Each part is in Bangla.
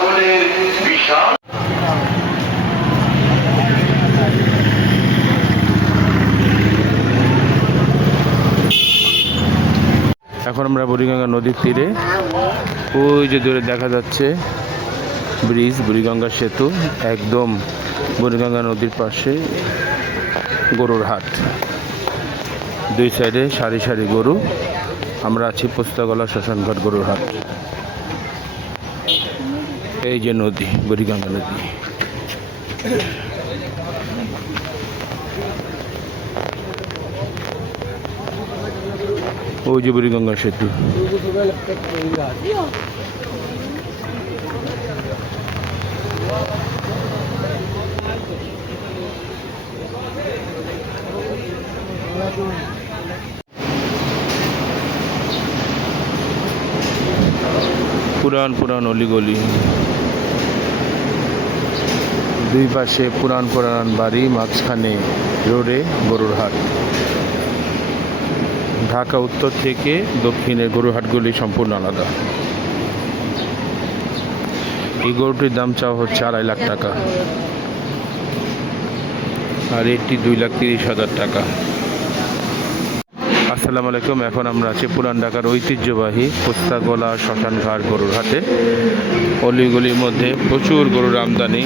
পাগলের বিশাল। এখন আমরা বুড়িগঙ্গা নদীর তীরে, ওই যে দূরে দেখা যাচ্ছে ব্রিজ, বুড়িগঙ্গা সেতু। একদম বুড়িগঙ্গা নদীর পাশে গরুর হাট, দুই সাইডে সারি সারি গরু। আমরা আছি পোস্তাগলা শ্মশানঘাট গরুর হাট। এই যে নদী, বুড়িগঙ্গা নদী। ওই যে বুড়িগঙ্গা সেতু। পুরান পুরান অলিগলি, দুই পাশে পুরান পুরান বাড়ি, মাঝখানে রোডে গরুর হাট। ঢাকা উত্তর থেকে দক্ষিণের গরুর হাটগুলি সম্পূর্ণ আলাদা। এই গরুটির দাম চাওয়া হচ্ছে 2.5 লাখ টাকা, আর এটি 2,30,000 টাকা। আসসালামু আলাইকুম। এখন আমরা আছি পুরান ঢাকার ঐতিহ্যবাহী পোস্তাগলা শ্মশানঘাট গরুর হাটে। অলিগলির মধ্যে প্রচুর গরুর আমদানি।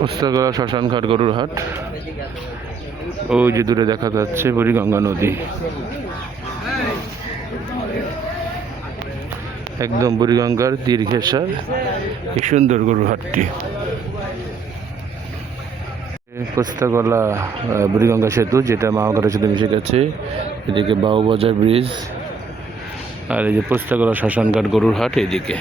পোস্তাগলা শ্মশানঘাট গরুর হাট। ওই যে দূরে দেখা যাচ্ছে বুড়িগঙ্গা নদী। একদম বুড়িগঙ্গার দীর্ঘেশ্বর এই সুন্দর গরুর হাটটি। পোস্তাগলা বুড়িগঙ্গা সেতু, যেটা মাওঘাটের সাথে মিশে গেছে। এদিকে বাউবাজার ব্রিজ, আর এই যে পোস্তাগলা শ্মশানঘাট গরুর হাট এদিকে।